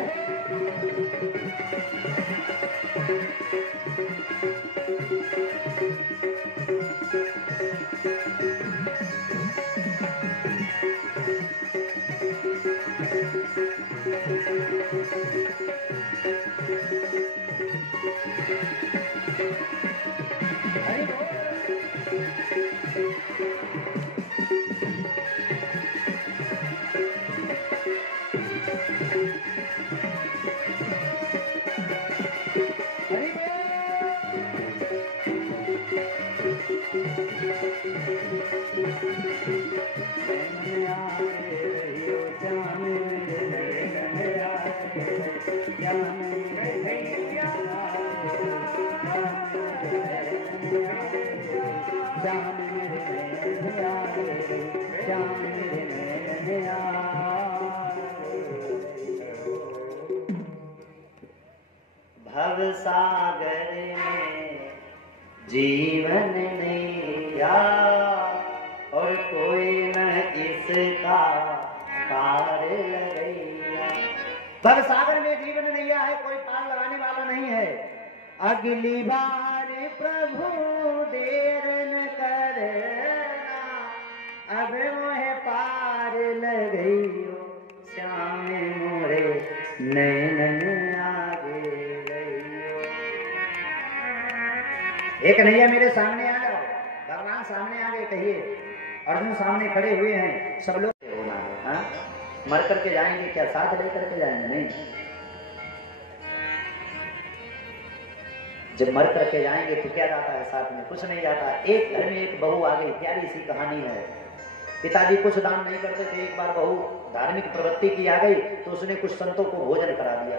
भव सागर में जीवन नैया, और कोई न इसका पार लगैया। भव सागर में जीवन नैया है, कोई पार लगाने वाला नहीं है। अगली बार प्रभु देर न करना, अब मोहे पार लगइयो, श्याम मोरे नैनन आगे रहियो। एक नैया मेरे सामने आ जाओ, भगवान सामने आ गए, कहिए अर्जुन सामने खड़े हुए हैं, सब लोग होना है। हाँ, मर करके जाएंगे क्या, साथ लेकर के जाएंगे? नहीं, जब मर करके जाएंगे तो क्या जाता है साथ में? कुछ नहीं जाता। एक घर में एक बहू आ गई, प्यारी सी कहानी है। पिताजी कुछ दान नहीं करते थे, एक बार बहू धार्मिक प्रवृत्ति की आ गई तो उसने कुछ संतों को भोजन करा दिया।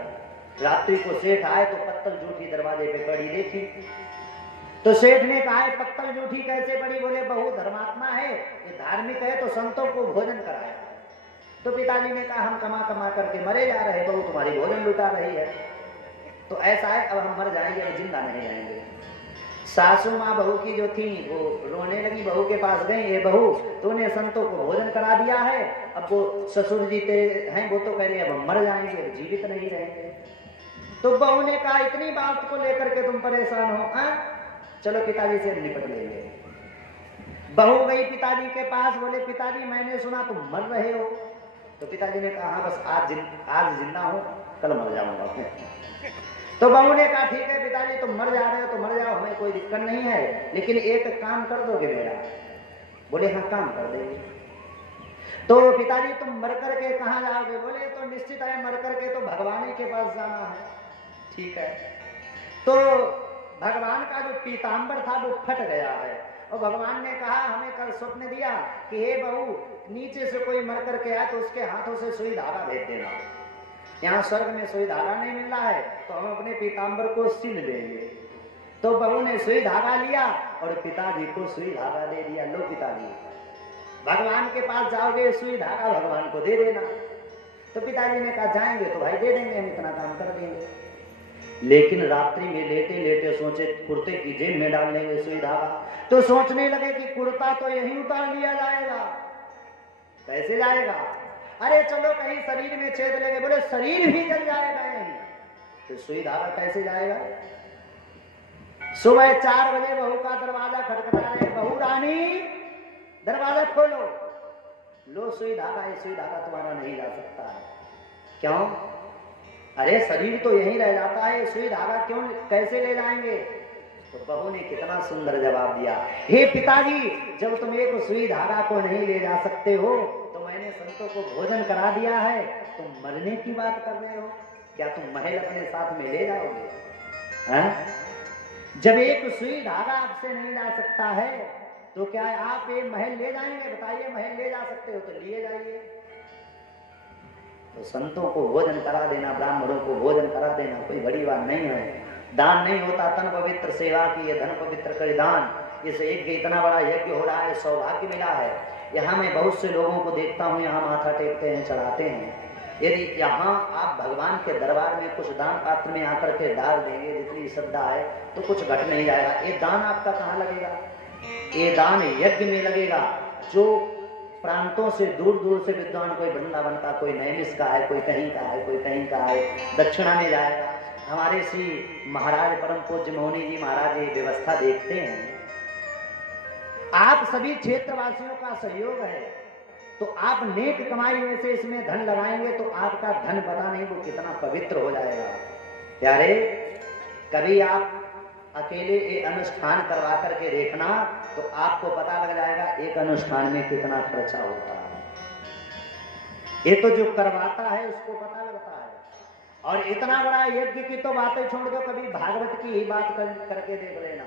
रात्रि को सेठ आए तो पत्तल जूठी दरवाजे पे पड़ी देखी, तो सेठ ने कहा पत्तल जूठी कैसे पड़ी? बोले बहू धर्मात्मा है, ये धार्मिक है तो संतों को भोजन कराया। तो पिताजी ने कहा हम कमा कमा करके मरे जा रहे, बहू तुम्हारी भोजन लुटा रही है। तो ऐसा है, अब हम मर जाएंगे, अब जिंदा नहीं रहेंगे। सासू माँ बहू की जो थी वो रोने लगी, बहू के पास गई, ये बहू तूने संतों को भोजन करा दिया है, अब वो ससुर जी तेरे हैं वो तो कह रहे अब हम मर जाएंगे, जीवित नहीं रहेंगे। तो बहू ने कहा इतनी बात को लेकर के तुम परेशान हो? चलो पिताजी से निपट लेंगे। बहू गई पिताजी के पास, बोले पिताजी मैंने सुना तुम मर रहे हो। तो पिताजी ने कहा हाँ बस आज जिंदा हूं, कल मर जाऊंगा। तो बहू ने कहा ठीक है पिताजी तुम मर जा रहे हो तो मर जाओ, हमें कोई दिक्कत नहीं है, लेकिन एक काम कर दोगे मेरा? बोले हाँ काम कर देंगे। तो पिताजी तुम मर करके कहाँ जाओगे? बोले तो निश्चित है मर करके तो भगवान के पास जाना है। ठीक है। तो भगवान का जो पीताम्बर था वो फट गया है, और भगवान ने कहा हमें कल स्वप्न दिया कि हे बहू नीचे से कोई मर करके आए तो उसके हाथों से सुई धागा भेज देना। यहाँ स्वर्ग में सुई धागा नहीं मिल रहा है तो हम अपने पीताम्बर को सिल देंगे। तो बहू ने सुई धागा लिया और पिताजी को सुई धागा दे दिया। लो पिताजी भगवान के पास जाओगे, सुई धागा भगवान को दे देना। तो पिताजी ने कहा जाएंगे तो भाई दे देंगे, हम इतना काम कर देंगे। लेकिन रात्रि में लेटे लेटे सोचे कुर्ते की जेब में डाल लेंगे सुई धागा। तो सोचने लगे कि कुर्ता तो यहीं उतार लिया जाएगा, कैसे जाएगा? अरे चलो कहीं शरीर में छेद लेंगे। बोले शरीर भी जल जाएगा यहीं, तो सुई धागा कैसे जाएगा? सुबह 4 बजे बहू का दरवाजा खटखटा रहे, बहू रानी दरवाजा खोलो, लो सुई धागा, ये सुई धागा तुम्हारा नहीं जा सकता है। क्यों? अरे शरीर तो यहीं रह जाता है, सुई धागा क्यों कैसे ले जाएंगे? तो बहू ने कितना सुंदर जवाब दिया, हे पिताजी, जब तुम एक सुई धागा को नहीं ले जा सकते हो तो मैंने संतों को भोजन करा दिया है, तुम मरने की बात कर रहे हो, क्या तुम महल अपने साथ में ले जाओगे? जब एक सुई धागा आपसे नहीं जा सकता है तो क्या आप एक महल ले जाएंगे? बताइए, महल ले जा सकते हो तो लिए जाइए। तो संतों को भोजन करा देना, ब्राह्मणों को भोजन करा देना कोई बड़ी बात नहीं है। दान नहीं होता तन पवित्र, सेवा की है धन पवित्र करे दान। इस यज्ञ इतना बड़ा यज्ञ हो रहा है, सौभाग्य मिला है। यहाँ मैं बहुत से लोगों को देखता हूँ, यहाँ माथा टेकते हैं, चढ़ाते हैं। यदि यहाँ आप भगवान के दरबार में कुछ दान पात्र में आकर के डाल देंगे, जितनी श्रद्धा है, तो कुछ घट नहीं जाएगा। ये दान आपका कहाँ लगेगा? ये दान यज्ञ में लगेगा। जो प्रांतों से दूर दूर से विद्वान, कोई वृंदावन का, कोई नैमिष का है, कोई कहीं का है, कोई कहीं का है, दक्षिणा में जाएगा। हमारे श्री महाराज परम पूज्य मौनी जी महाराज ये व्यवस्था देखते हैं। आप सभी क्षेत्रवासियों का सहयोग है तो आप नेक कमाई में से इसमें धन लगाएंगे तो आपका धन पता नहीं वो कितना पवित्र हो जाएगा। प्यारे, कभी आप अकेले एक अनुष्ठान करवा करके देखना तो आपको पता लग जाएगा एक अनुष्ठान में कितना खर्चा होता है। ये तो जो करवाता है उसको पता लगता है। और इतना बड़ा यज्ञ की तो बातें छोड़ दो, कभी भागवत की ही बात करके देख लेना।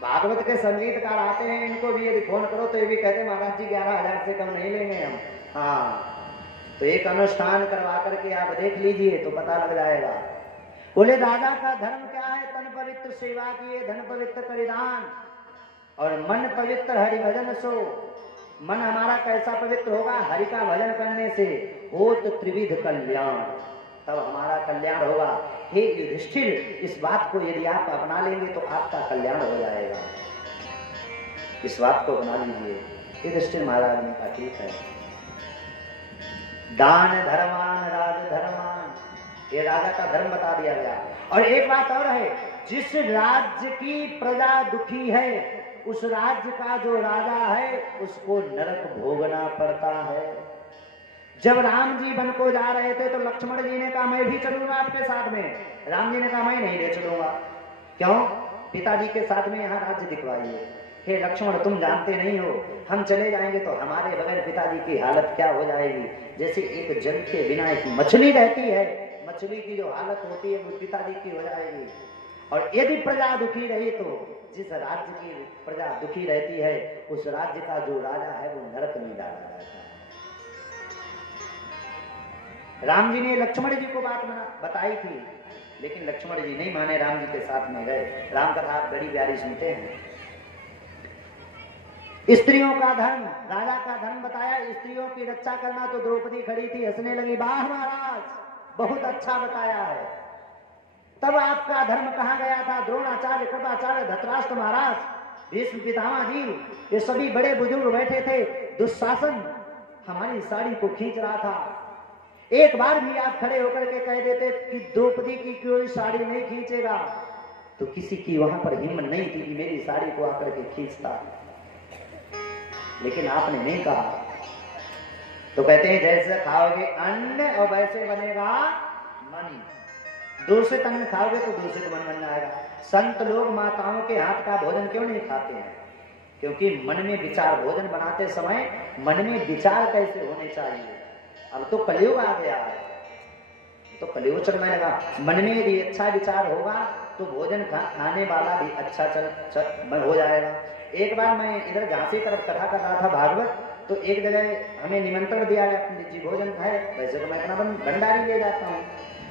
भागवत के संगीतकार आते हैं, इनको भी यदि फोन करो तो ये भी कहते महाराज जी 11,000 से कम नहीं लेंगे हम। हाँ, तो एक अनुष्ठान करवा करके आप देख लीजिए तो पता लग जाएगा। बोले राजा का धर्म क्या है? तन पवित्र सेवा किए धन पवित्र परिधान और मन पवित्र हरि भजन सो। मन हमारा कैसा पवित्र होगा? हरि का भजन करने से होत त्रिविध कल्याण, तब हमारा कल्याण होगा। हे युधिष्ठिर, इस बात को यदि आप अपना लेंगे तो आपका कल्याण हो जाएगा। इस बात को अपना लीजिए। युधिष्ठिर महाराज ने कहा ठीक है। दान धर्मान राज धर्मान, ये राजा का धर्म बता दिया गया। और एक बात और है, जिस राज्य की प्रजा दुखी है उस राज्य का जो राजा है उसको नरक भोगना पड़ता है। जब राम जी वन को जा रहे थे तो लक्ष्मण जी ने कहा मैं भी चलूंगा आपके साथ में। राम जी ने कहा मैं नहीं ले चलूंगा। क्यों? पिताजी के साथ में यहाँ राज्य दिखवाइए। हे लक्ष्मण, तुम जानते नहीं हो, हम चले जाएंगे तो हमारे बगैर पिताजी की हालत क्या हो जाएगी। जैसे एक जल के बिना एक मछली रहती है, मछली की जो हालत होती है वो पिताजी की हो जाएगी। और यदि प्रजा दुखी रही तो जिस राज्य की प्रजा दुखी रहती है उस राज्य का जो राजा है वो नरक में डाला जाता है। राम जी ने लक्ष्मण जी को बात बताई थी, लेकिन लक्ष्मण जी नहीं माने, राम जी के साथ में गए। राम कथा आप बड़ी प्यारी सुनते हैं। स्त्रियों का धर्म, राजा का धर्म बताया, स्त्रियों की रक्षा करना। तो द्रौपदी खड़ी थी, हंसने लगी, वाह महाराज बहुत अच्छा बताया है। तब आपका धर्म कहाँ गया था? द्रोणाचार्य, कृपाचार्य, धृतराष्ट्र महाराज, भीष्म पितामह जी, ये सभी बड़े बुजुर्ग बैठे थे। दुशासन हमारी साड़ी को खींच रहा था। एक बार भी आप खड़े होकर के कह देते कि द्रौपदी की कोई साड़ी नहीं खींचेगा, तो किसी की वहां पर हिम्मत नहीं थी कि मेरी साड़ी को आकर के खींचता। लेकिन आपने नहीं कहा। तो कहते हैं जैसे खाओगे अन्न और वैसे बनेगा मन। दूषित अन्न खाओगे तो दूषित मन बन जाएगा। संत लोग माताओं के हाथ का भोजन क्यों नहीं खाते हैं? क्योंकि मन में विचार, भोजन बनाते समय मन में विचार कैसे होने चाहिए। अब तो कलयुग आ गया है, तो कलयुग चलने लगा। मन में यदि अच्छा विचार होगा तो भोजन खाने वाला भी अच्छा हो जाएगा। एक बार मैं इधर झांसी तरफ कथा कर रहा था भागवत, तो एक जगह हमें निमंत्रण दिया गया, पंडित जी भोजन है। वैसे तो मैं अपना भंडारी ले जाता हूँ,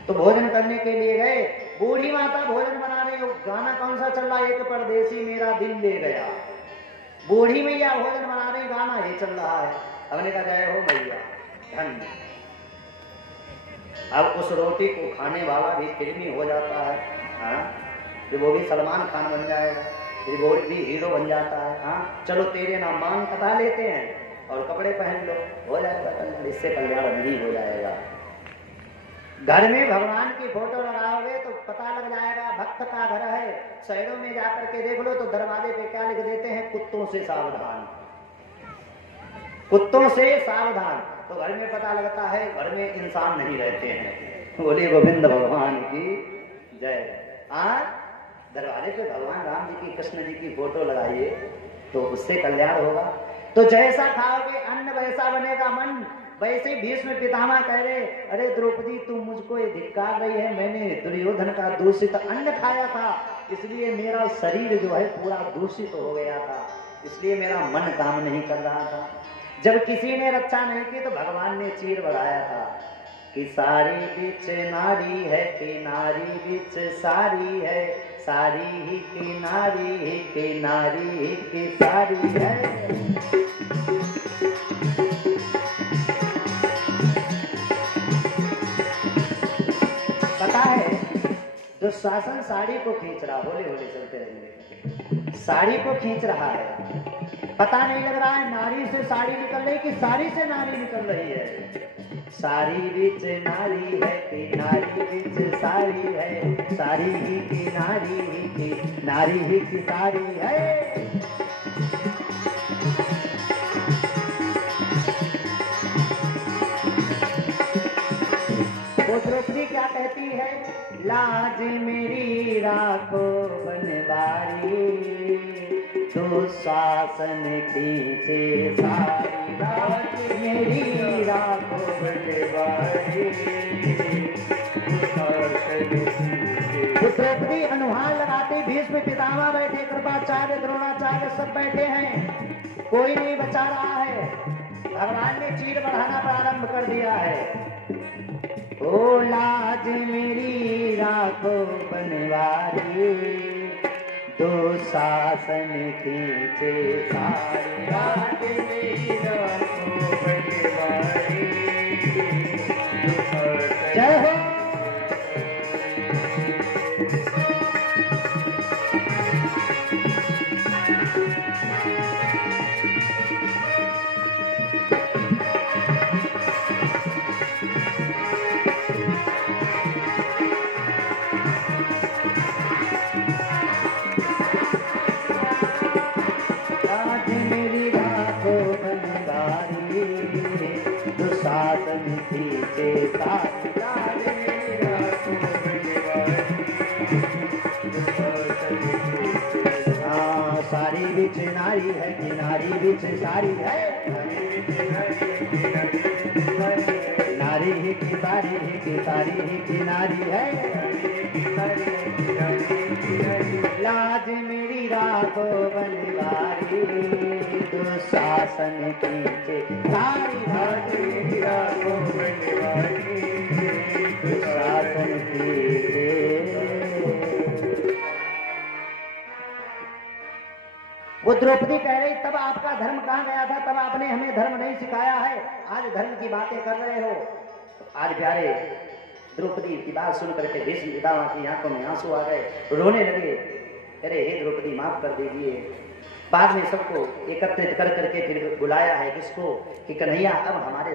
तो भोजन करने के लिए गए। बूढ़ी माता भोजन बना रही हो, गाना कौन सा चल रहा है? एक परदेसी मेरा दिल ले गया। बूढ़ी मैया भोजन बना रही, गाना ये चल रहा है। हमने कहा जय हो मैया धन। अब उस रोटी को खाने वाला भी फिल्मी हो जाता है। हाँ, वो भी सलमान खान बन जाएगा, वो भी हीरो बन जाता है। हाँ, चलो तेरे नाम मान कटा लेते हैं और कपड़े पहन लो, हो जाएगा कल्याण। इससे कल्याण नहीं हो जाएगा। घर में भगवान की फोटो लगाओगे तो पता लग जाएगा भक्त का घर है। शहरों में जाकर के देख लो तो दरवाजे पे क्या लिख देते हैं? कुत्तों से सावधान। कुत्तों से सावधान। तो घर में पता लगता है घर में इंसान नहीं रहते हैं। बोले गोविंद भगवान की जय। दरवाजे पे भगवान राम जी की कृष्ण जी की फोटो लगाइए तो उससे कल्याण होगा। तो जैसा खाओगे अन्न वैसा बनेगा मन। वैसे भीष्म पितामह कह रहे, अरे द्रौपदी तुम मुझको ये धिक्कार रही है, मैंने दुर्योधन का दूषित अन्न खाया था, इसलिए मेरा शरीर जो है पूरा दूषित हो गया था, इसलिए मेरा मन काम नहीं कर रहा था। जब किसी ने रक्षा नहीं की तो भगवान ने चीर बढ़ाया था कि सारी बीच नारी है कि नारी बीच सारी है, सारी ही की नारी ही की नारी ही की सारी है। पता है दुशासन साड़ी को खींच रहा, होले होले चलते रहेंगे, साड़ी को खींच रहा है, पता नहीं लग रहा है नारी से साड़ी निकल रही कि साड़ी से नारी निकल रही है। साड़ी बीच नारी है कि नारी बीच साड़ी है, साड़ी ही की नारी ही की नारी ही की साड़ी है। वो द्रौपदी क्या कहती है, लाज मेरी राखो बनवारी, दुशासन खींचे सारी, लाज मेरी राखो बनवारी। द्रौपदी अनुहार लगाते, भीष्म पितामह बैठे, कृपाचार्य द्रोणाचार्य सब बैठे हैं, कोई नहीं बचा रहा है। भगवान ने चीर बढ़ाना प्रारंभ कर दिया है। ओ लाज मेरी राखो बनवारी, दुशासन खींचे सारी, लाज मेरी राखो बनवारी। जय हो। सारी बीच नारी है कि नारी बीच सारी है, नारी ही की सारी ही की सारी ही की नारी है। लाज मेरी राखो बनवारी, दुशासन खींचे सारी, लाज मेरी राखो बनवारी, दुशासन खींचे। वो द्रौपदी कह रही, तब आपका धर्म कहाँ गया था, तब आपने हमें धर्म नहीं सिखाया है, आज धर्म की बातें कर रहे हो। आज प्यारे द्रौपदी की बात सुन करके भीष्म पितामह की आंखों में आंसू आ गए, रोने लगे। अरे हे द्रौपदी माफ कर दीजिए। बाद में सबको एकत्रित कर करके फिर बुलाया है किसको कि कन्हैया अब हमारे